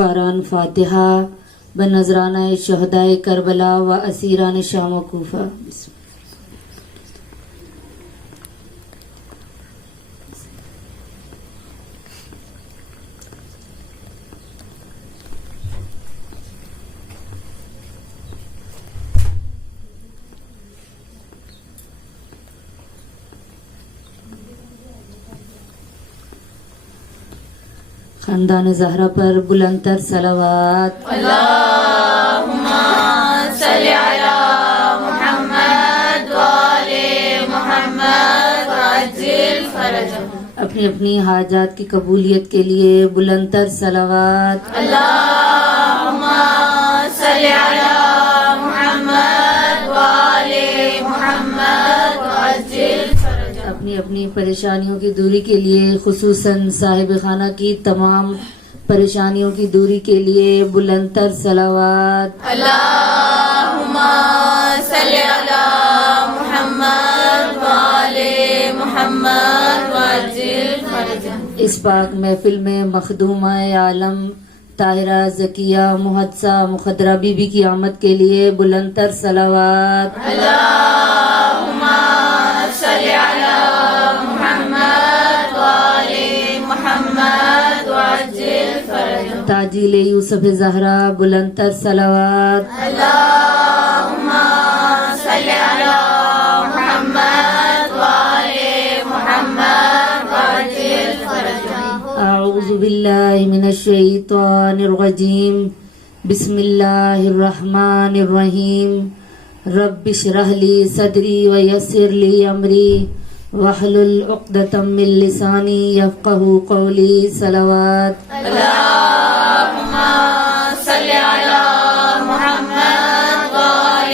قرآن فاتحہ بنظرانہ شہدائے کربلا و اسیران شام و کوفہ. خاندان زہرا پر بلندتر صلوات. اللہم صلی علی محمد وآل محمد وعجل فرجهم. اپنی اپنی حاجات کی قبولیت کے لیے بلندتر صلوات. اللہم صلی علی محمد وآل محمد وعجل فرجهم. اپنی اپنی پریشانیوں کی دوری کے لیے خصوصاً صاحب خانہ کی تمام پریشانیوں کی دوری کے لیے بلندتر صلوات. اللہم صلی علی محمد وآل محمد وعجل فرجهم. اس پاک محفل میں مخدومہ عالم طاہرہ ذکیہ محدثہ مخدرہ بی بی کی آمد کے لیے بلندتر صلوات. اللہم صلی علی محمد وآل محمد وعجل فرجهم. تاجیل یوسف زہرا بلندتر صلوات. اللہم صلی علی محمد وآل محمد وعجل فرجهم. اعوذ باللہ من الشیطان الرجیم. بسم اللہ الرحمن الرحیم. رب اشرح لی صدری ویسر لی امری واحلل عقدۃ من لسانی یفقہوا قولی. صلوات. اللہم صلی علی محمد وآل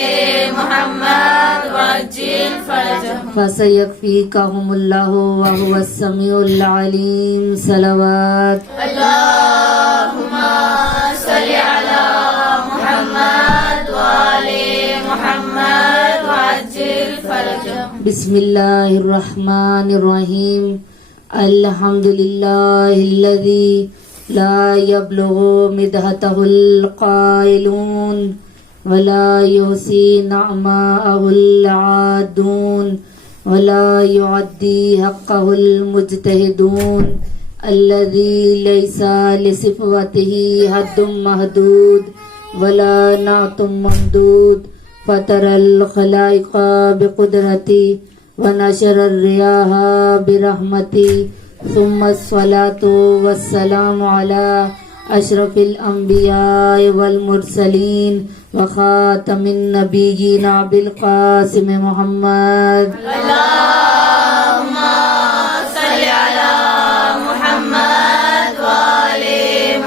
محمد وعجل فرجهم. فسیکفیکہم اللہ وہو السمیع العلیم. صلوات. اللہم صلی علی محمد وآل محمد وعجل فرجهم. بسم اللہ الرحمن الرحیم. الحمد للہ الذی لا يبلغ مدحته القائلون ولا يحصي نعماءه العادون ولا يعدي حقه المجتهدون الذي ليس لصفوته حد محدود ولا نعت ممدود فطر الخلائق بقدرتی ونشر الریاح برحمتی ثم الصلاة والسلام على اشرف الانبیاء والمرسلین وخاتم النبیین ابی القاسم محمد. اللہم صلی علی محمد وآل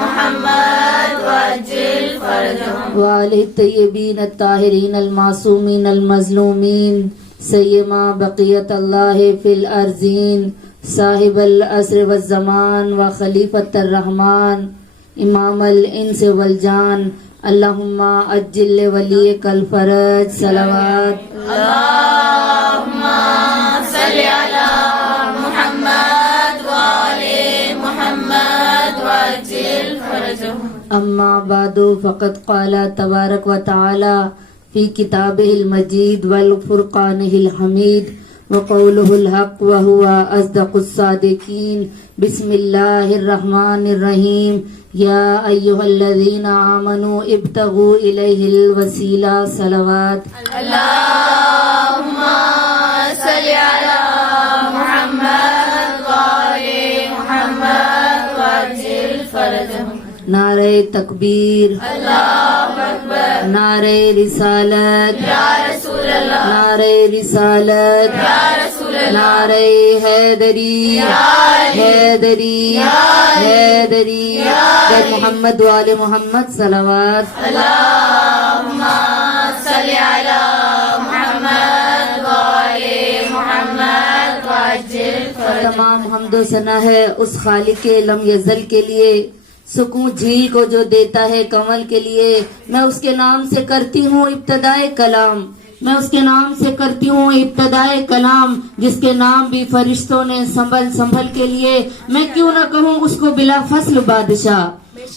محمد وعجل فرجهم. وآلہ الطیبین الطاہرین المعصومین المظلومین سیما بقیت اللہ فی الارضین صاحب العصر والزمان وخلیفۃ الرحمن امام الانس والجان. اللہم اجل ولیک الفرج. صلوات. اللہم صلی علی محمد وآل محمد وعجل فرجهم. اما بعد فقد قال تبارک و تعالی فی کتابہ المجید والفرقانہ الحمید وقولہ الحق وہو اصدق الصادقین. بسم اللہ الرحمن الرحیم. یا ایہا الذین آمنوا ابتغوا الیہ الوسیلہ. صلوات. اللہم صلی علی محمد وآل محمد وعجل فرجهم. نعرہ تکبیر. اللہ اکبر. نعرہ رسالت. یا رسول اللہ. نعرہ رسالت. یا رسول اللہ. نعرہ حیدری. یا علی. حیدری. یا علی. حیدری. یا در علی. محمد وآل محمد. صلوات. اللہم صلی علی محمد وآل محمد وعجل فرجهم. تمام حمد و ثنا ہے اس خالق لم یزل کے لیے، سکون جھیل کو جو دیتا ہے کمل کے لیے. میں اس کے نام سے کرتی ہوں ابتدائے کلام. میں اس کے نام سے کرتی ہوں ابتدائے کلام، جس کے نام بھی فرشتوں نے سنبھل سنبھل کے لیے. میں کیوں نہ کہوں اس کو بلا فصل بادشاہ.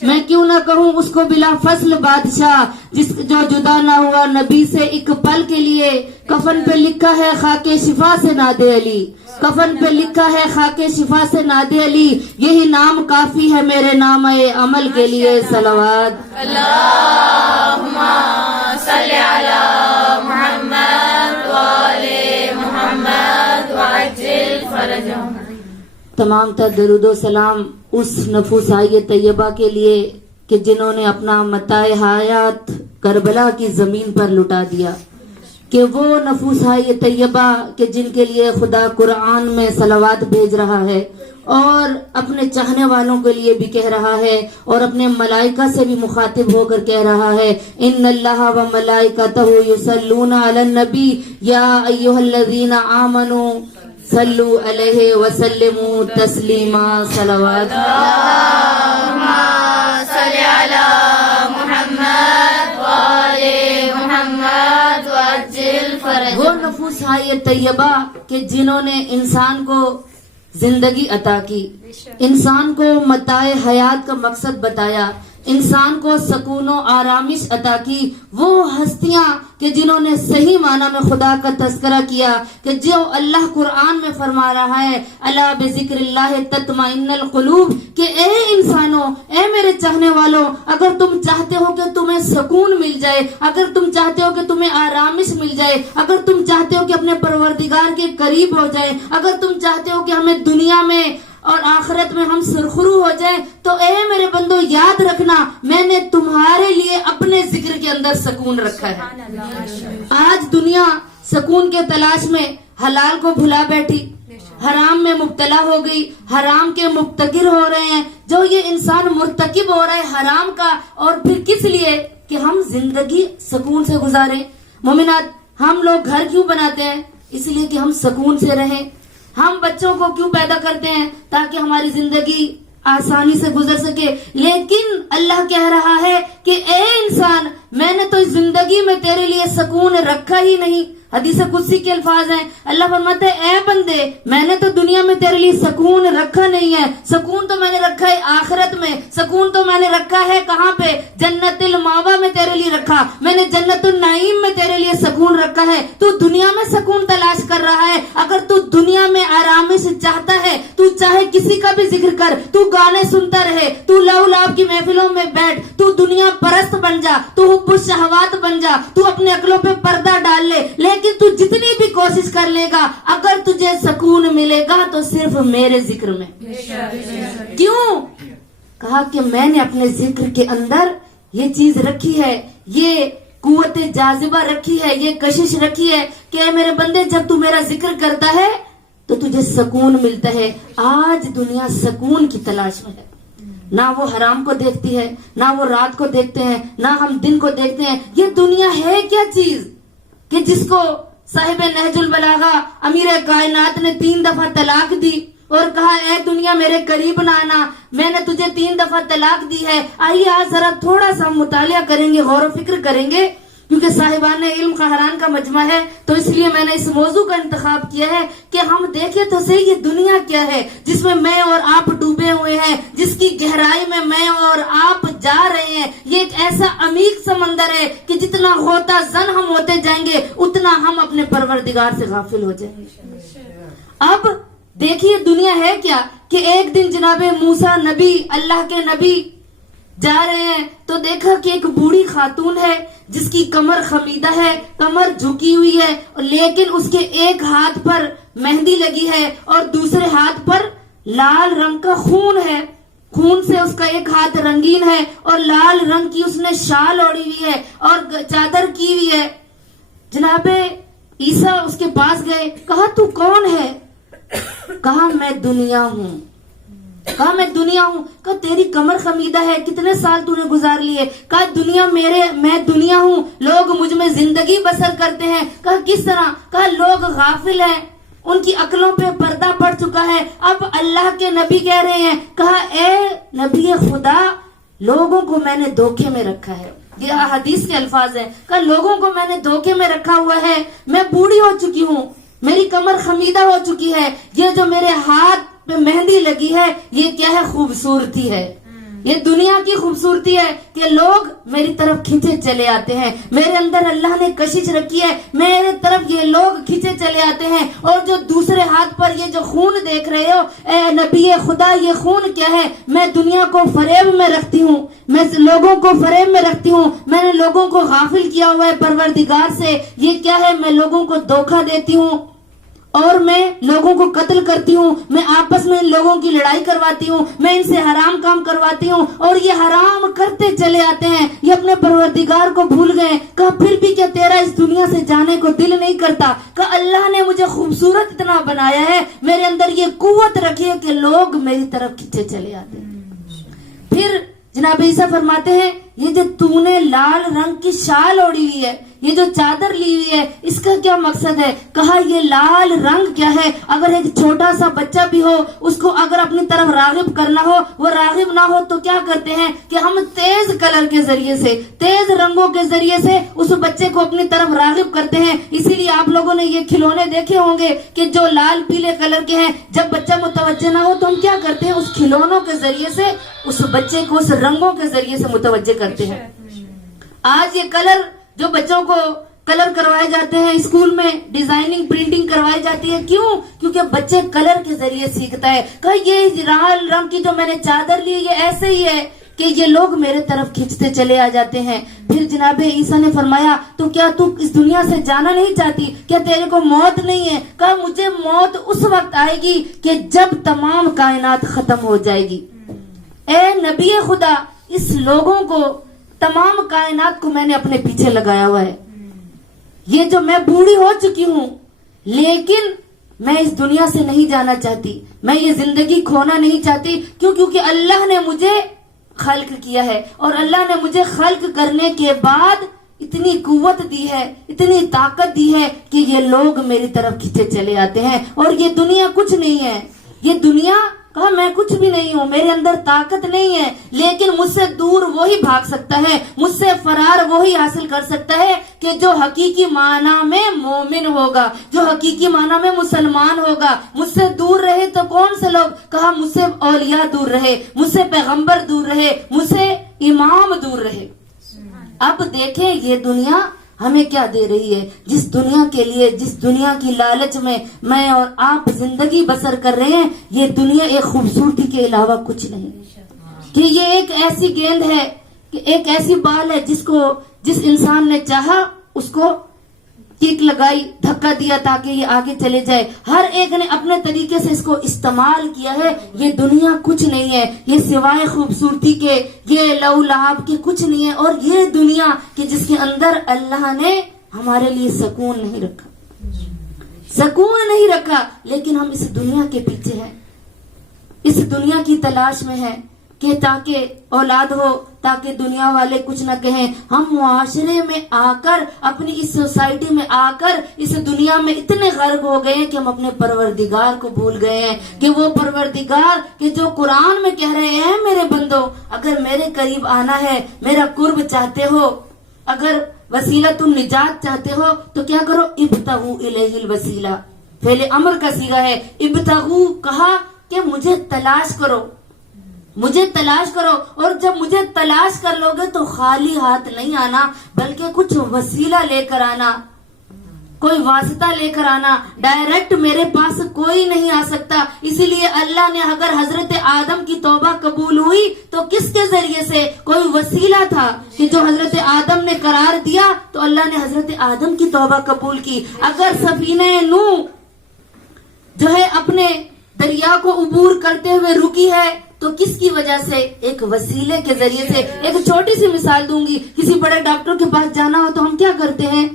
میں کیوں نہ کہوں اس کو بلا فصل بادشاہ، جو جدا نہ ہوا نبی سے ایک پل کے لیے. کفن پہ لکھا ہے خاک شفا سے ناد علی، کفن پہ لکھا ہے خاک شفا سے ناد علی، یہی نام کافی ہے میرے نام عمل کے لیے. صلوات. اللہم صلی علی محمد وآل محمد وعجل فرجہم. تمام تر درود و سلام اس نفوسائی طیبہ کے لیے کہ جنہوں نے اپنا متاع حیات کربلا کی زمین پر لٹا دیا، کہ وہ نفوسائی طیبہ کہ جن کے لیے خدا قرآن میں صلوات بھیج رہا ہے اور اپنے چاہنے والوں کے لیے بھی کہہ رہا ہے اور اپنے ملائکہ سے بھی مخاطب ہو کر کہہ رہا ہے ان اللہ و ملائکتہ یصلون علی النبی یا ایھا الذین آمنوا صلو علیہ وسلموا تسلیما. صلوات. اللہم صلی علی محمد وآل محمد وعجل فرجہم. وہ نفوس ہے طیبہ کہ جنہوں نے انسان کو زندگی عطا کی، انسان کو متاع حیات کا مقصد بتایا، انسان کو سکون و آرامش عطا کی. وہ ہستیاں کہ جنہوں نے صحیح معنی میں خدا کا تذکرہ کیا، کہ جو اللہ قرآن میں فرما رہا ہے الا بذکر اللہ تطمئن القلوب، کہ اے انسانوں، اے میرے چاہنے والوں، اگر تم چاہتے ہو کہ تمہیں سکون مل جائے، اگر تم چاہتے ہو کہ تمہیں آرامش مل جائے، اگر تم چاہتے ہو کہ اپنے پروردگار کے قریب ہو جائے، اگر تم چاہتے ہو کہ ہمیں دنیا میں اور آخرت میں ہم سرخرو ہو جائیں، تو اے میرے بندو یاد رکھنا میں نے تمہارے لیے اپنے ذکر کے اندر سکون رکھا ہے. آج دنیا سکون کے تلاش میں حلال کو بھلا بیٹھی، حرام میں مبتلا ہو گئی، حرام کے مبتکر ہو رہے ہیں. جو یہ انسان مرتکب ہو رہا ہے حرام کا، اور پھر کس لیے؟ کہ ہم زندگی سکون سے گزاریں. مومنات، ہم لوگ گھر کیوں بناتے ہیں؟ اس لیے کہ ہم سکون سے رہیں. ہم بچوں کو کیوں پیدا کرتے ہیں؟ تاکہ ہماری زندگی آسانی سے گزر سکے. لیکن اللہ کہہ رہا ہے کہ اے انسان، میں نے تو اس زندگی میں تیرے لیے سکون رکھا ہی نہیں. حدیث قدسی کے الفاظ ہیں، اللہ فرماتا ہے اے بندے، میں نے تو دنیا میں تیرے لیے سکون رکھا نہیں ہے. سکون تو میں نے رکھا ہے آخرت میں، سکون تو میں نے رکھا ہے کہاں پہ؟ جنت الماوا میں تیرے لیے رکھا. میں نے جنت النعیم میں تیرے لیے سکون رکھا ہے. تو دنیا میں سکون تلاش کر رہا ہے. اگر تو دنیا میں آرامش چاہتا ہے، تو چاہے کسی کا بھی ذکر کر، تو گانے سنتا رہے، تو لو لاب کی محفلوں میں بیٹھ، تو دنیا پرست بن جا، تو حب الشہوات بن جا، تو اپنے عقلوں پہ پردہ ڈال لے، لیکن تو جتنی بھی کوشش کر لے گا، اگر تجھے سکون ملے گا تو صرف میرے ذکر میں. کیوں؟ کہا کہ میں نے اپنے ذکر کے اندر یہ چیز رکھی ہے، یہ قوت جاذبہ رکھی ہے، یہ کشش رکھی ہے کہ اے میرے بندے، جب تو میرا ذکر کرتا ہے تو تجھے سکون ملتا ہے. آج دنیا سکون کی تلاش میں ہے. نہ وہ حرام کو دیکھتی ہے، نہ وہ رات کو دیکھتے ہیں، نہ ہم دن کو دیکھتے ہیں. یہ دنیا ہے کیا چیز کہ جس کو صاحب نہج البلاغہ امیر کائنات نے 3 دفعہ طلاق دی اور کہا اے دنیا میرے قریب نہ آنا، میں نے تجھے 3 دفعہ طلاق دی ہے. آئیے آج ذرا تھوڑا سا مطالعہ کریں گے، غور و فکر کریں گے، کیونکہ صاحبان علم قاہران کا مجمع ہے، تو اس لیے میں نے اس موضوع کا انتخاب کیا ہے کہ ہم دیکھیں تو صحیح یہ دنیا کیا ہے جس میں میں اور آپ ڈوبے ہوئے ہیں، جس کی گہرائی میں میں اور آپ جا رہے ہیں. یہ ایک ایسا عمیق سمندر ہے کہ جتنا غوطہ زن ہم ہوتے جائیں گے اتنا ہم اپنے پروردگار سے غافل ہو جائیں گے. اب دیکھیے دنیا ہے کیا کہ ایک دن جناب موسیٰ نبی، اللہ کے نبی جا رہے ہیں تو دیکھا کہ ایک بوڑھی خاتون ہے جس کی کمر خمیدہ ہے، کمر جھکی ہوئی ہے، لیکن اس کے ایک ہاتھ پر مہندی لگی ہے اور دوسرے ہاتھ پر لال رنگ کا خون ہے. خون سے اس کا ایک ہاتھ رنگین ہے اور لال رنگ کی اس نے شال اوڑی ہوئی ہے اور چادر کی ہوئی ہے. جناب عیسیٰ اس کے پاس گئے، کہا تو کون ہے؟ کہا میں دنیا ہوں. کہا میں دنیا ہوں. کہا تیری کمر خمیدہ ہے، کتنے سال تو نے گزار لیے؟ کہا دنیا میں دنیا ہوں، لوگ مجھ میں زندگی بسر کرتے ہیں. کہا کس طرح؟ کہا لوگ غافل ہیں، ان کی عقلوں پہ پردہ پڑ چکا ہے. اب اللہ کے نبی کہہ رہے ہیں، کہا اے نبی خدا، لوگوں کو میں نے دھوکے میں رکھا ہے. یہ حدیث کے الفاظ ہیں. کہا لوگوں کو میں نے دھوکے میں رکھا ہوا ہے، میں بوڑھی ہو چکی ہوں، میری کمر خمیدہ ہو چکی ہے، یہ جو میرے ہاتھ پہ مہندی لگی ہے یہ کیا ہے؟ خوبصورتی ہے. یہ دنیا کی خوبصورتی ہے کہ لوگ میری طرف کھینچے چلے آتے ہیں. میرے اندر اللہ نے کشش رکھی ہے, میرے طرف یہ لوگ کھینچے چلے آتے ہیں. اور جو دوسرے ہاتھ پر یہ جو خون دیکھ رہے ہو, اے نبی خدا, یہ خون کیا ہے؟ میں دنیا کو فریب میں رکھتی ہوں, میں لوگوں کو فریب میں رکھتی ہوں. میں نے لوگوں کو غافل کیا ہوا ہے پروردگار سے. یہ کیا ہے؟ میں لوگوں کو دھوکہ دیتی ہوں اور میں لوگوں کو قتل کرتی ہوں. میں آپس میں ان لوگوں کی لڑائی کرواتی ہوں, میں ان سے حرام کام کرواتی ہوں اور یہ حرام کرتے چلے آتے ہیں. یہ اپنے پروردگار کو بھول گئے. کہا پھر بھی کیا تیرا اس دنیا سے جانے کو دل نہیں کرتا؟ کہا اللہ نے مجھے خوبصورت اتنا بنایا ہے, میرے اندر یہ قوت رکھی ہے کہ لوگ میری طرف کھینچے چلے آتے ہیں. پھر جناب عیسیٰ فرماتے ہیں یہ جو تو نے لال رنگ کی شال اوڑی ہوئی ہے, یہ جو چادر لی ہوئی ہے, اس کا کیا مقصد ہے؟ کہا یہ لال رنگ کیا ہے؟ اگر ایک چھوٹا سا بچہ بھی ہو, اس کو اگر اپنی طرف راغب کرنا ہو, وہ راغب نہ ہو تو کیا کرتے ہیں کہ ہم تیز کلر کے ذریعے سے, تیز رنگوں کے ذریعے سے اس بچے کو اپنی طرف راغب کرتے ہیں. اسی لیے آپ لوگوں نے یہ کھلونے دیکھے ہوں گے کہ جو لال پیلے کلر کے ہیں, جب بچہ متوجہ نہ ہو تو ہم کیا کرتے ہیں؟ اس کھلونوں کے ذریعے سے اس بچے کو اس رنگوں کے ذریعے سے متوجہ کرتے ہیں. آج یہ کلر جو بچوں کو کلر کروائے جاتے ہیں اسکول میں, ڈیزائننگ پرنٹنگ کروائی جاتی ہے, کیوں؟ کیونکہ بچے کلر کے ذریعے سیکھتا ہے. کہ یہ لال رنگ کی جو میں نے چادر لی, یہ ایسے ہی ہے کہ یہ لوگ میرے طرف کھینچتے چلے آ جاتے ہیں. پھر جناب عیسیٰ نے فرمایا تو کیا تو اس دنیا سے جانا نہیں چاہتی؟ کیا تیرے کو موت نہیں ہے؟ کہا مجھے موت اس وقت آئے گی کہ جب تمام کائنات ختم ہو جائے گی. اے نبی خدا, اس لوگوں کو, تمام کائنات کو میں نے اپنے پیچھے لگایا ہوا ہے. یہ جو میں بوڑھی ہو چکی ہوں, لیکن میں اس دنیا سے نہیں جانا چاہتی, میں یہ زندگی کھونا نہیں چاہتی. کیوں؟ کیونکہ اللہ نے مجھے خلق کیا ہے, اور اللہ نے مجھے خلق کرنے کے بعد اتنی قوت دی ہے, اتنی طاقت دی ہے کہ یہ لوگ میری طرف کھینچے چلے آتے ہیں. اور یہ دنیا کچھ نہیں ہے. یہ دنیا, کہا میں کچھ بھی نہیں ہوں, میرے اندر طاقت نہیں ہے, لیکن مجھ سے دور وہی بھاگ سکتا ہے, مجھ سے فرار وہی حاصل کر سکتا ہے کہ جو حقیقی معنی میں مومن ہوگا, جو حقیقی معنی میں مسلمان ہوگا. مجھ سے دور رہے تو کون سے لوگ؟ کہا مجھ سے اولیاء دور رہے, مجھ سے پیغمبر دور رہے, مجھ سے امام دور رہے. اب دیکھیں یہ دنیا ہمیں کیا دے رہی ہے. جس دنیا کے لیے, جس دنیا کی لالچ میں میں اور آپ زندگی بسر کر رہے ہیں, یہ دنیا ایک خوبصورتی کے علاوہ کچھ نہیں. کہ یہ ایک ایسی گیند ہے, کہ ایک ایسی بال ہے جس انسان نے چاہا اس کو کک لگائی, دھکا دیا تاکہ یہ آگے چلے جائے. ہر ایک نے اپنے طریقے سے اس کو استعمال کیا ہے. یہ دنیا کچھ نہیں ہے, یہ سوائے خوبصورتی کے, یہ لو لعاب کے کچھ نہیں ہے. اور یہ دنیا کہ جس کے اندر اللہ نے ہمارے لیے سکون نہیں رکھا, سکون نہیں رکھا, لیکن ہم اس دنیا کے پیچھے ہیں, اس دنیا کی تلاش میں ہیں کہ تاکہ اولاد ہو, تاکہ دنیا والے کچھ نہ کہیں. ہم معاشرے میں آ کر, اپنی اس سوسائٹی میں آ کر, اس دنیا میں اتنے غرق ہو گئے ہیں کہ ہم اپنے پروردگار کو بھول گئے ہیں. کہ وہ پروردگار کہ جو قرآن میں کہہ رہے ہیں میرے بندو, اگر میرے قریب آنا ہے, میرا قرب چاہتے ہو, اگر وسیلۃ النجات چاہتے ہو تو کیا کرو؟ ابتغوا الیہ الوسیلہ. پہلے امر کا صیغہ ہے ابتغوا, کہا کہ مجھے تلاش کرو, مجھے تلاش کرو. اور جب مجھے تلاش کر لو گے تو خالی ہاتھ نہیں آنا, بلکہ کچھ وسیلہ لے کر آنا, کوئی واسطہ لے کر آنا. ڈائریکٹ میرے پاس کوئی نہیں آ سکتا. اسی لیے اللہ نے اگر حضرت آدم کی توبہ قبول ہوئی تو کس کے ذریعے سے؟ کوئی وسیلہ تھا کہ جو حضرت آدم نے قرار دیا تو اللہ نے حضرت آدم کی توبہ قبول کی. اگر سفینہ نوح جو ہے اپنے دریا کو عبور کرتے ہوئے رکی ہے تو کس کی وجہ سے؟ ایک وسیلے کے ذریعے سے. ایک چھوٹی سی مثال دوں گی. کسی بڑے ڈاکٹر کے پاس جانا ہو تو ہم کیا کرتے ہیں؟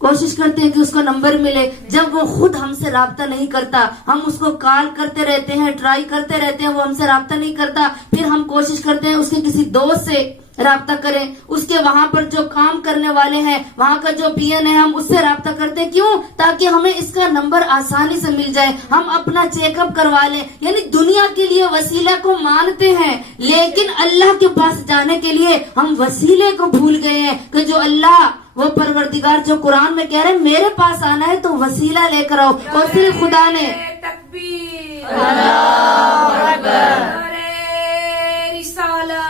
کوشش کرتے ہیں کہ اس کا نمبر ملے. جب وہ خود ہم سے رابطہ نہیں کرتا, ہم اس کو کال کرتے رہتے ہیں, ٹرائی کرتے رہتے ہیں, وہ ہم سے رابطہ نہیں کرتا, پھر ہم کوشش کرتے ہیں اس کے کسی دوست سے رابطہ کریں, اس کے وہاں پر جو کام کرنے والے ہیں, وہاں کا جو پی این ہے, ہم اس سے رابطہ کرتے ہیں. کیوں؟ تاکہ ہمیں اس کا نمبر آسانی سے مل جائے, ہم اپنا چیک اپ کروا لیں. یعنی دنیا کے لیے وسیلہ کو مانتے ہیں, لیکن اللہ کے پاس جانے کے لیے ہم وسیلے کو بھول گئے ہیں. کہ جو اللہ, وہ پروردگار جو قرآن میں کہہ رہے ہیں میرے پاس آنا ہے تو وسیلہ لے کر آؤ. اور صرف خدا نے تکبیر, اللہ اکبر, رسالت.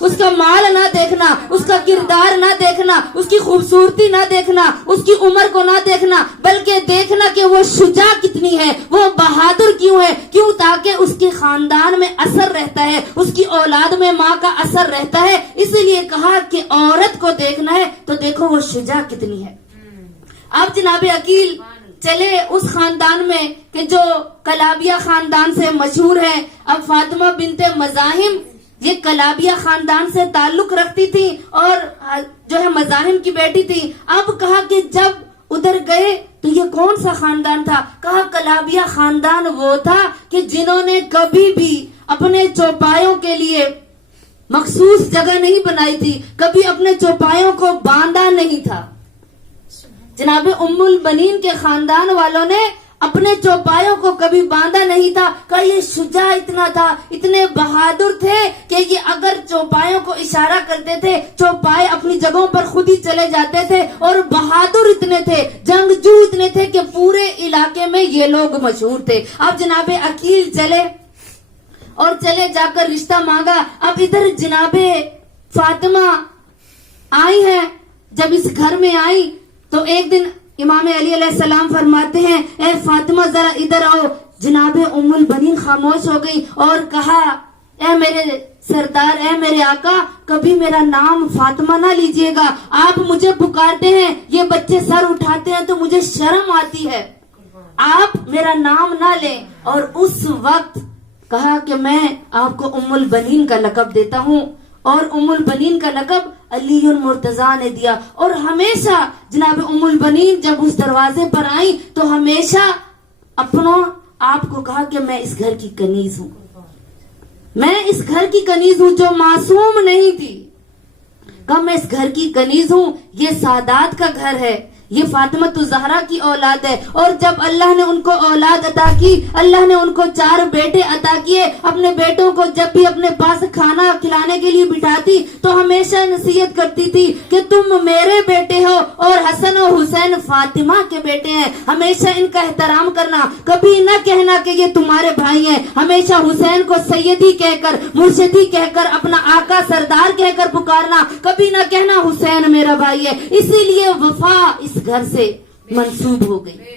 اس کا مال نہ دیکھنا, اس کا کردار نہ دیکھنا, اس کی خوبصورتی نہ دیکھنا, اس کی عمر کو نہ دیکھنا, بلکہ دیکھنا کہ وہ شجاع کتنی ہے, وہ بہادر کیوں ہے. کیوں؟ تاکہ اس کے خاندان میں اثر رہتا ہے, اس کی اولاد میں ماں کا اثر رہتا ہے. اسی لیے کہا کہ عورت کو دیکھنا ہے تو دیکھو وہ شجاع کتنی ہے. اب جناب عقیل چلے اس خاندان میں کہ جو کلابیہ خاندان سے مشہور ہے. اب فاطمہ بنت مزاحم یہ کلابیہ خاندان سے تعلق رکھتی تھی اور جو ہے مزاحم کی بیٹی تھی. اب کہا کہ جب ادھر گئے تو یہ کون سا خاندان تھا؟ کہا کلابیہ خاندان وہ تھا کہ جنہوں نے کبھی بھی اپنے چوپایوں کے لیے مخصوص جگہ نہیں بنائی تھی, کبھی اپنے چوپایوں کو باندھا نہیں تھا. جناب ام البنین کے خاندان والوں نے اپنے چوپایوں کو کبھی باندھا نہیں تھا. کہ یہ شجاع اتنا تھا, اتنے بہادر تھے کہ یہ اگر چوپایوں کو اشارہ کرتے تھے چوپائے اپنی جگہوں پر خود ہی چلے جاتے تھے. اور بہادر اتنے تھے, جنگجو اتنے تھے کہ پورے علاقے میں یہ لوگ مشہور تھے. اب جناب عقیل چلے اور چلے جا کر رشتہ مانگا. اب ادھر جناب فاطمہ آئی ہیں. جب اس گھر میں آئی تو ایک دن امام علی علیہ السلام فرماتے ہیں اے فاطمہ ذرا ادھر آؤ. جناب ام البنین خاموش ہو گئی اور کہا اے میرے سردار, اے میرے آقا, کبھی میرا نام فاطمہ نہ لیجئے گا. آپ مجھے پکارتے ہیں, یہ بچے سر اٹھاتے ہیں تو مجھے شرم آتی ہے, آپ میرا نام نہ لیں. اور اس وقت کہا کہ میں آپ کو ام البنین کا لقب دیتا ہوں, اور ام البنین کا لقب علی المرتضیٰ نے دیا. اور ہمیشہ جناب ام البنین جب اس دروازے پر آئیں تو ہمیشہ اپنوں آپ کو کہا کہ میں اس گھر کی کنیز ہوں, میں اس گھر کی کنیز ہوں جو معصوم نہیں تھی. کہا میں اس گھر کی کنیز ہوں, یہ سادات کا گھر ہے, یہ فاطمہ الزہرا کی اولاد ہے. اور جب اللہ نے ان کو اولاد عطا کی, اللہ نے ان کو 4 بیٹے عطا کیے. اپنے بیٹوں کو جب بھی اپنے پاس کھانا کھلانے کے لیے بٹھاتی تو ہمیشہ نصیحت کرتی تھی کہ تم میرے بیٹے ہو اور حسن و حسین فاطمہ کے بیٹے ہیں, ہمیشہ ان کا احترام کرنا, کبھی نہ کہنا کہ یہ تمہارے بھائی ہیں. ہمیشہ حسین کو سیدی کہہ کر, مرشدی کہہ کر, اپنا آقا سردار کہہ کر پکارنا, کبھی نہ کہنا حسین میرا بھائی ہے. اسی لیے وفا اس گھر سے منسوب ہو گئی.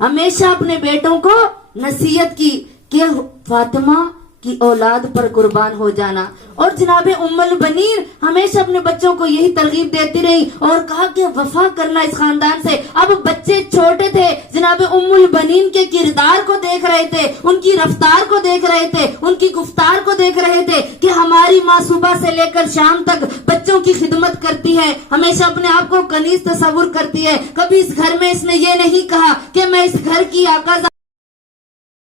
ہمیشہ اپنے بیٹوں کو نصیحت کی کہ فاطمہ کی اولاد پر قربان ہو جانا. اور جناب ام البنین ہمیشہ اپنے بچوں کو یہی ترغیب دیتی رہی اور کہا کہ وفا کرنا اس خاندان سے. اب بچے چھوٹے تھے, جناب ام البنین کے کردار کو دیکھ رہے تھے, ان کی رفتار کو دیکھ رہے تھے, ان کی گفتار کو دیکھ رہے تھے کہ ہماری ماں صبح سے لے کر شام تک بچوں کی خدمت کرتی ہے, ہمیشہ اپنے آپ کو کنیز تصور کرتی ہے. کبھی اس گھر میں اس نے یہ نہیں کہا کہ میں اس گھر کی آقا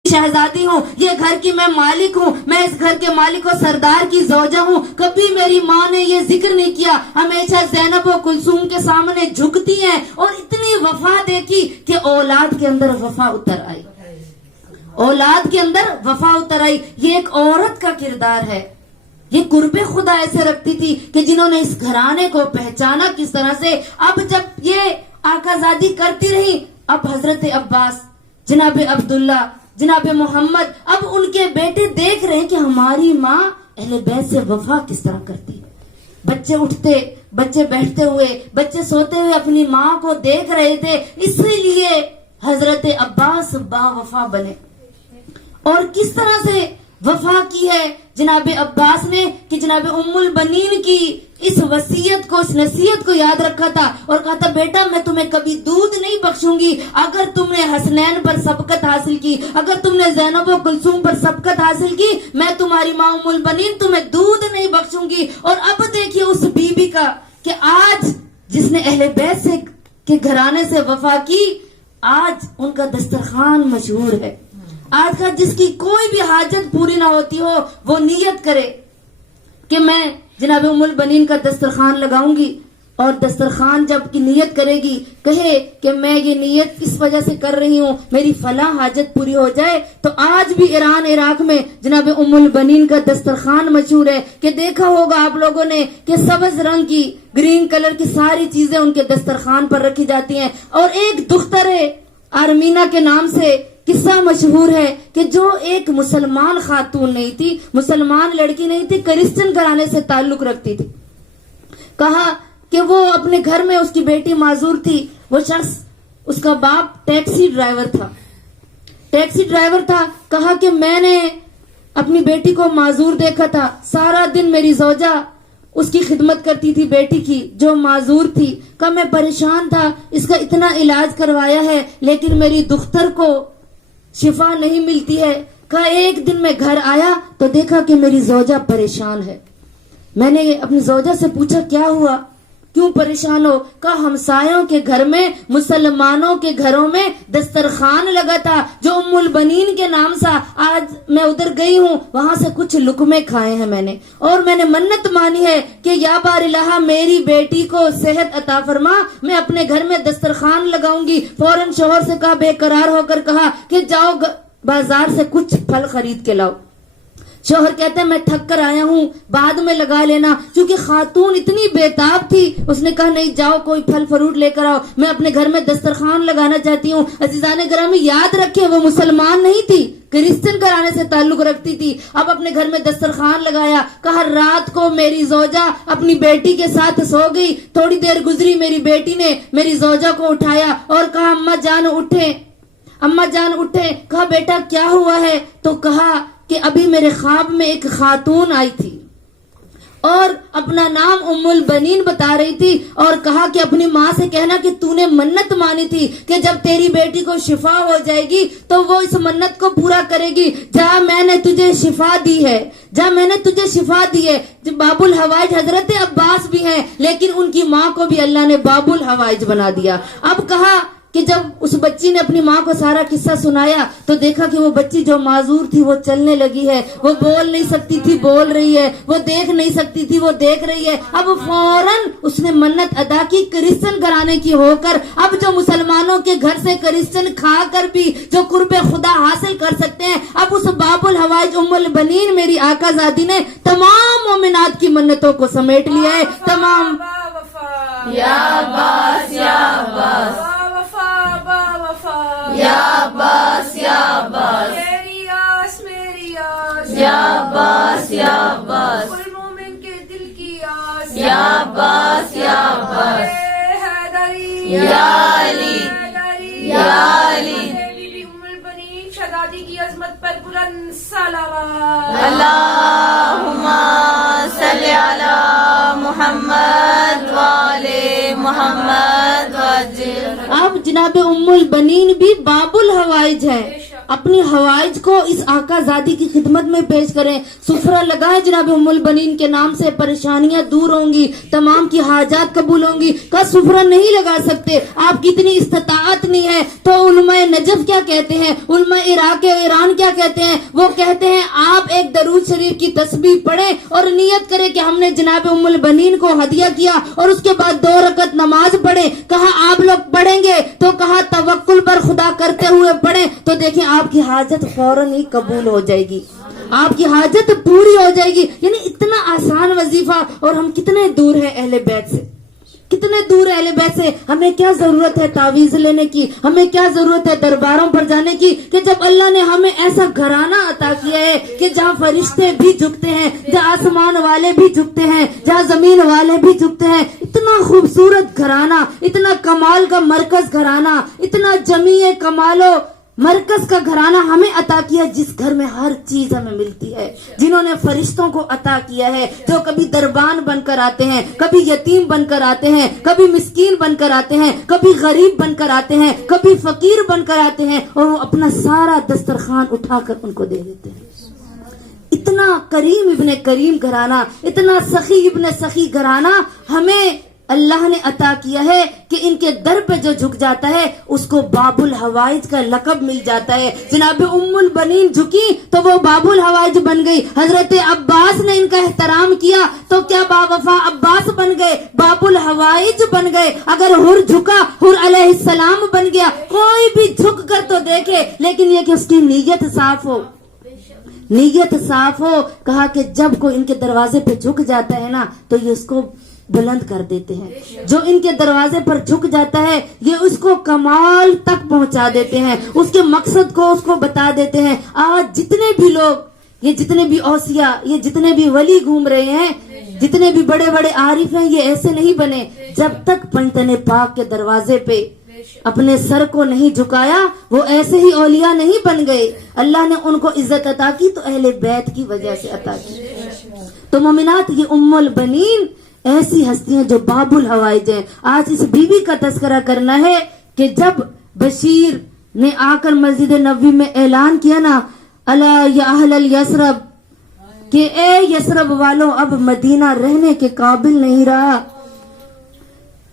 شہزادی ہوں, یہ گھر کی میں مالک ہوں, میں اس گھر کے مالک و سردار کی زوجہ ہوں. کبھی میری ماں نے یہ ذکر نہیں کیا. ہمیشہ زینب و کلثوم کے سامنے جھکتی ہیں اور اتنی وفا دیکھی کہ اولاد کے اندر وفا اتر آئی, اولاد کے اندر وفا اتر آئی. یہ ایک عورت کا کردار ہے. یہ قرب خدا ایسے رکھتی تھی کہ جنہوں نے اس گھرانے کو پہچانا کس طرح سے. اب جب یہ آقا زادی کرتی رہی, اب حضرت عباس, جناب عبداللہ, جناب محمد, اب ان کے بیٹے دیکھ رہے ہیں کہ ہماری ماں اہل بیت سے وفا کس طرح کرتی. بچے اٹھتے, بچے بیٹھتے ہوئے, بچے سوتے ہوئے اپنی ماں کو دیکھ رہے تھے. اسی لیے حضرت عباس با وفا بنے. اور کس طرح سے وفا کی ہے جناب عباس نے کہ جناب ام البنین کی اس وصیت کو, اس نصیحت کو یاد رکھا تھا اور کہا تھا بیٹا میں تمہیں کبھی دودھ نہیں بخشوں گی اگر تم نے حسنین پر سبقت حاصل کی, اگر تم نے زینب و کلثوم پر سبقت حاصل کی, میں تمہاری ماں ام البنین تمہیں دودھ نہیں بخشوں گی. اور اب دیکھیے اس بی بی کا کہ آج جس نے اہل بیت سے کے گھرانے سے وفا کی, آج ان کا دسترخوان مشہور ہے. آج کا جس کی کوئی بھی حاجت پوری نہ ہوتی ہو وہ نیت کرے کہ میں جناب ام البنین کا دسترخوان لگاؤں گی, اور دسترخوان جب کی نیت کرے گی کہے کہ میں یہ نیت اس وجہ سے کر رہی ہوں میری فلاں حاجت پوری ہو جائے. تو آج بھی ایران عراق میں جناب ام البنین کا دسترخوان مشہور ہے کہ دیکھا ہوگا آپ لوگوں نے کہ سبز رنگ کی, گرین کلر کی ساری چیزیں ان کے دسترخوان پر رکھی جاتی ہیں. اور ایک دختر ہے آرمینا کے نام سے, قصہ مشہور ہے کہ جو ایک مسلمان خاتون نہیں تھی، مسلمان لڑکی نہیں تھی، کرسچن گھرانے سے تعلق رکھتی تھی، کہا کہ وہ اپنے گھر میں اس کی بیٹی معذور تھی. وہ شخص، اس کا باپ ٹیکسی ڈرائیور تھا. کہا کہ میں نے اپنی بیٹی کو معذور دیکھا تھا، سارا دن میری زوجہ اس کی خدمت کرتی تھی، بیٹی کی جو معذور تھی. کہا میں پریشان تھا، اس کا اتنا علاج کروایا ہے لیکن میری دختر کو شفا نہیں ملتی ہے. کہا ایک دن میں گھر آیا تو دیکھا کہ میری زوجہ پریشان ہے. میں نے اپنی زوجہ سے پوچھا کیا ہوا، کیوں پریشان ہو؟ کہا ہمسایوں کے گھر میں، مسلمانوں کے گھروں میں دسترخوان لگا تھا جو ام البنین کے نام سے، آج میں ادھر گئی ہوں، وہاں سے کچھ لقمے کھائے ہیں میں نے، اور میں نے منت مانی ہے کہ یا بار الہ میری بیٹی کو صحت عطا فرما، میں اپنے گھر میں دسترخوان لگاؤں گی. فوراً شوہر سے کہا، بے قرار ہو کر کہا کہ جاؤ بازار سے کچھ پھل خرید کے لاؤ. شوہر کہتے ہیں میں تھک کر آیا ہوں، بعد میں لگا لینا. چونکہ خاتون اتنی بےتاب تھی، اس نے کہا نہیں جاؤ کوئی پھل فروٹ لے کر آؤ، میں اپنے گھر میں دسترخوان لگانا چاہتی ہوں. عزیزان گرامی یاد رکھے وہ مسلمان نہیں تھی، کرسچن گھرانے سے تعلق رکھتی تھی. اب اپنے گھر میں دسترخوان لگایا. کہا رات کو میری زوجہ اپنی بیٹی کے ساتھ سو گئی، تھوڑی دیر گزری، میری بیٹی نے میری زوجہ کو اٹھایا اور کہا اماں جان اٹھے. کہا بیٹا کیا ہوا ہے؟ تو کہا کہ ابھی میرے خواب میں ایک خاتون آئی تھی اور اپنا نام ام البنین بتا رہی تھی، اور کہا کہ اپنی ماں سے کہنا کہ تو نے منت مانی تھی کہ جب تیری بیٹی کو شفا ہو جائے گی تو وہ اس منت کو پورا کرے گی. جا میں نے تجھے شفا دی ہے. باب الحوائج حضرت عباس بھی ہیں لیکن ان کی ماں کو بھی اللہ نے باب الحوائج بنا دیا. اب کہا کہ جب اس بچی نے اپنی ماں کو سارا قصہ سنایا تو دیکھا کہ وہ بچی جو معذور تھی وہ چلنے لگی ہے، وہ بول نہیں سکتی تھی بول رہی ہے، وہ دیکھ نہیں سکتی تھی وہ دیکھ رہی ہے. اب فوراً اس نے منت ادا کی کرسچن گھرانے کی ہو کر. اب جو مسلمانوں کے گھر سے کرسچن کھا کر بھی جو قرب خدا حاصل کر سکتے ہیں، اب اس باب الحوائج ام البنین میری آقا زادی نے تمام مومنات کی منتوں کو سمیٹ لیا ہے. تمام یا عباس یا عباس یا عباس یا عباس میری آس یا عباس یا عباس کل مومن کے دل کی آس یا عباس یا عباس حیدری یا علی یا علی بی بی ام البنین شہزادی کی عظمت پر بلند صلوات. اللہم صلی علی محمد وآل محمد وعجل. اب جناب ام البنین بھی باب الحوائج ہے، اپنی حوائج کو اس آقا زادی کی خدمت میں پیش کریں. سفرہ لگائیں جناب ام البنین کے نام سے، پریشانیاں دور ہوں گی، تمام کی حاجات قبول ہوں گی. کا سفرہ نہیں لگا سکتے، آپ کی اتنی استطاعت نہیں ہے تو علماء نجف کیا کہتے ہیں، علماء عراق و ایران کیا کہتے ہیں؟ وہ کہتے ہیں آپ ایک درود شریف کی تسبیح پڑھیں اور نیت کریں کہ ہم نے جناب ام البنین کو ہدیہ کیا، اور اس کے بعد 2 رکعت نماز پڑھیں. کہا آپ لوگ پڑھیں گے تو کہا توکل پر خدا کرتے ہوئے پڑھیں تو دیکھیں آپ کی حاجت فوراً ہی قبول ہو جائے گی، آپ کی حاجت پوری ہو جائے گی. یعنی اتنا آسان وظیفہ، اور ہم کتنے دور ہیں اہل بیت سے، کتنے دور اہل بیت سے. ہمیں کیا ضرورت ہے تعویذ لینے کی، ہمیں کیا ضرورت ہے درباروں پر جانے کی، کہ جب اللہ نے ہمیں ایسا گھرانہ عطا کیا ہے کہ جہاں فرشتے بھی جھکتے ہیں، جہاں آسمان والے بھی جھکتے ہیں، جہاں زمین والے بھی جھکتے ہیں. اتنا خوبصورت گھرانہ، اتنا کمال کا مرکز گھرانہ، اتنا جمیع کمال و مرکز کا گھرانہ ہمیں عطا کیا، جس گھر میں ہر چیز ہمیں ملتی ہے، جنہوں نے فرشتوں کو عطا کیا ہے، جو کبھی دربان بن کر آتے ہیں، کبھی یتیم بن کر آتے ہیں، کبھی مسکین بن کر آتے ہیں، کبھی غریب بن کر آتے ہیں، کبھی فقیر بن کر آتے ہیں، اور وہ اپنا سارا دسترخوان اٹھا کر ان کو دے دیتے ہیں. اتنا کریم ابن کریم گھرانہ، اتنا سخی ابن سخی گھرانہ ہمیں اللہ نے عطا کیا ہے کہ ان کے در پہ جو جھک جاتا ہے اس کو باب الحوائج کا لقب مل جاتا ہے. جناب ام البنین جھکی تو وہ باب الحوائج بن گئی. حضرت عباس نے ان کا احترام کیا تو کیا باوفا عباس بن گئے، باب الحوائج بن گئے. اگر حر جھکا، حر علیہ السلام بن گیا. کوئی بھی جھک کر تو دیکھے، لیکن یہ کہ اس کی نیت صاف ہو، نیت صاف ہو. کہا کہ جب کوئی ان کے دروازے پہ جھک جاتا ہے نا تو یہ اس کو بلند کر دیتے ہیں. جو ان کے دروازے پر جھک جاتا ہے یہ اس کو کمال تک پہنچا دیتے ہیں, اس کے مقصد کو اس کو بتا دیتے ہیں. آج جتنے بھی لوگ, یہ جتنے بھی اوصیاء, یہ جتنے بھی ولی گھوم رہے ہیں, جتنے بھی بڑے بڑے عارف ہیں, یہ ایسے نہیں بنے جب تک پنجتن پاک کے دروازے پہ اپنے سر کو نہیں جھکایا. وہ ایسے ہی اولیاء نہیں بن گئے, اللہ نے ان کو عزت عطا کی تو اہل بیت کی وجہ سے عطا کی. تو مومنات, یہ ام البنین ایسی ہستیاں جو باب الحوائج ہیں. آج اس بی بی کا تذکرہ کرنا ہے کہ جب بشیر نے آ کر مسجد نبوی میں اعلان کیا نا, الا یا اہل الیثرب, کہ اے یثرب والوں اب مدینہ رہنے کے قابل نہیں رہا.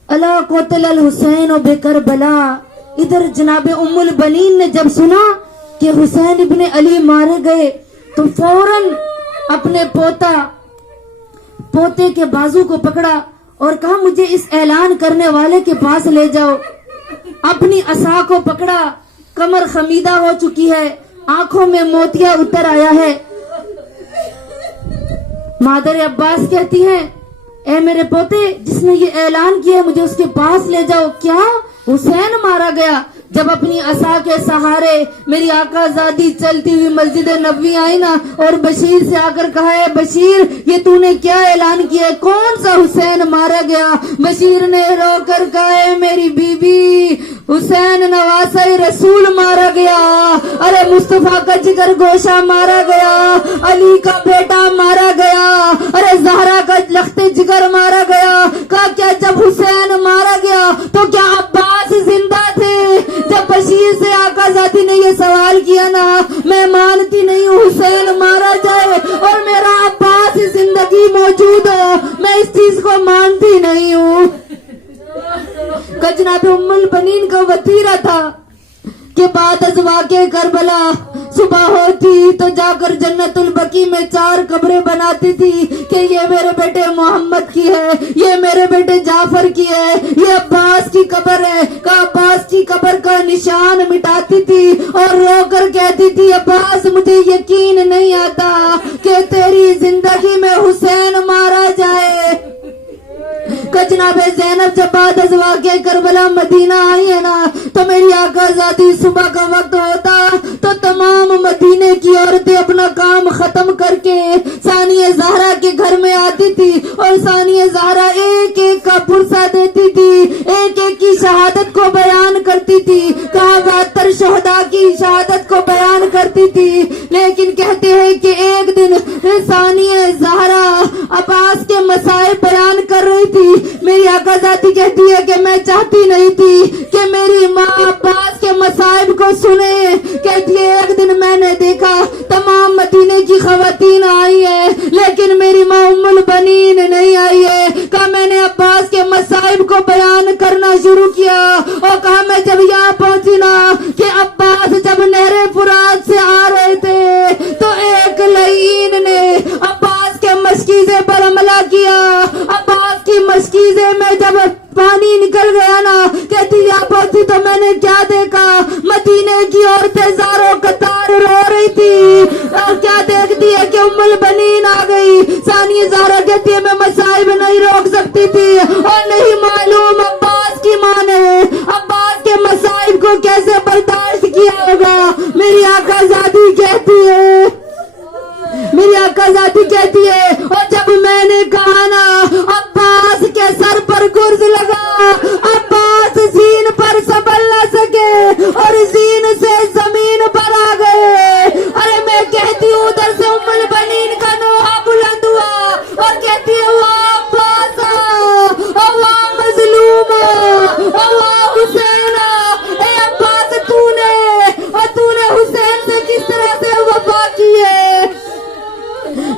الا قتل الحسین و بکربلا. ادھر جناب ام البنین نے جب سنا کہ حسین ابن علی مارے گئے تو فوراً اپنے پوتے کے بازو کو پکڑا اور کہا مجھے اس اعلان کرنے والے کے پاس لے جاؤ. اپنی عصا کو پکڑا, کمر خمیدہ ہو چکی ہے, آنکھوں میں موتیا اتر آیا ہے. مادر عباس کہتی ہیں اے میرے پوتے, جس نے یہ اعلان کیا مجھے اس کے پاس لے جاؤ. کیا حسین مارا گیا؟ جب اپنی عصا کے سہارے میری آقا زادی چلتی ہوئی مسجد نبوی آئی نا اور بشیر سے آ کر کہا ہے بشیر یہ تو نے کیا اعلان کیا ہے, کون سا حسین مارا گیا؟ بشیر نے رو کر کہا ہے میری بی بی, حسین نواسہ رسول مارا گیا. ارے مصطفیٰ کا جگر گوشہ مارا گیا, علی کا بیٹا مارا گیا, ارے زہرا کا لخت جگر مارا گیا. کہا کیا جب حسین مارا گیا تو کیا عباس زندہ تھے؟ جب بشیر سے آقا ذاتی نے یہ سوال کیا نا, میں مانتی نہیں ہوں حسین مارا جائے اور میرا عباس زندگی موجود ہو, میں اس چیز کو مانتی نہیں ہوں. جناب ام البنین کا وطیرہ تھا کہ بعد از واقع کربلا صبح ہوتی تو جا کر جنت البقیع میں 4 قبریں بناتی تھی کہ یہ میرے بیٹے محمد کی ہے, یہ میرے بیٹے جعفر کی ہے, یہ عباس کی قبر ہے. کہ عباس کی قبر کا نشان مٹاتی تھی اور رو کر کہتی تھی عباس مجھے یقین نہیں آتا کہ تیری زندگی میں حسین مارا جائے. جناب زینب جب بعد از واقع کربلا مدینہ آئی ہے نا تو میری آقا ذاتی صبح کا وقت ہوتا تو تمام مدینے کی عورتیں اپنا کام ختم کر کے ثانیہ زہرا کے گھر میں آتی تھی اور ثانیہ زہرا ایک ایک کا پرسہ دیتی تھی, ایک ایک کی شہادت کو بیان کرتی تھی. کہا 72 شہداء کی شہادت کو بیان کرتی تھی. لیکن کہتے ہیں کہ ایک دن ثانیہ زہرا عباس کے مسائل بیان کر رہی تھی. میری آقا ذاتی کہتی ہے کہ میں چاہتی نہیں تھی کہ میری ماں عباس کے مصائب کو سنے. کہتی ہے ایک دن میں نے دیکھا تمام مدینے کی خواتین آئی ہیں لیکن میری ماں ام البنین نہیں آئی ہے. کہا میں نے عباس کے مصائب کو بیان کرنا شروع کیا اور کہا میں جب یہاں پہنچی نا کہ عباس جب نہر فرات سے آ رہے تھے تو ایک لعین نے عباس کے مشکیزے پر حملہ کیا. عباس کی مشکیزے میں جب پانی نکل گیا نا, کہتی یہاں پہنچی تو میں نے کیا دیکھا, مدینے کی عورتیں زاروں قطار رو رہی تھی اور کیا دیکھتی ہے کہ ام البنین آ گئی. ثانیہ زہرا کہتی ہے میں مصائب نہیں روک سکتی تھی اور نہیں معلوم عباس کی ماں نے عباس کے مصائب کو کیسے برداشت کیا ہوگا. میری آقا ذاتی کہتی ہے اور جب میں نے کہا نا عباس کے سر پر گرز لگا, عباس زین پر سنبھل نہ سکے اور زین سے زمین پر آ گئے. ارے میں کہتی ہوں ادھر سے ام البنین کا نوحہ بلند ہوا اور کہتی ہے واہ عباس, واہ مظلوم, واہ حسین. اے عباس تو نے حسین سے کس طرح سے وفا کی ہے.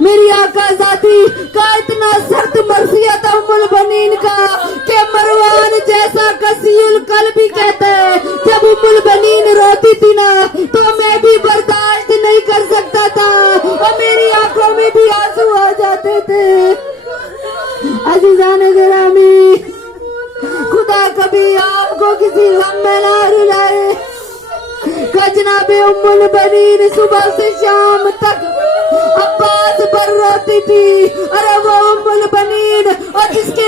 میری آقا ذاتی کا اتنا سخت مرثیت ام البنین کا کہ مروان جیسا کسی القلب بھی کہتا ہے جب ام البنین روتی تھی نا تو میں بھی برداشت نہیں کر سکتا تھا اور میری آنکھوں میں بھی آنسو آ جاتے تھے. عزیزان گرامی, خدا کبھی آپ کو کسی غم میں نہ رلائے. جناب ام البنین صبح سے شام تک عباس پر روتی تھی. ارے وہ ام البنین اور جس کے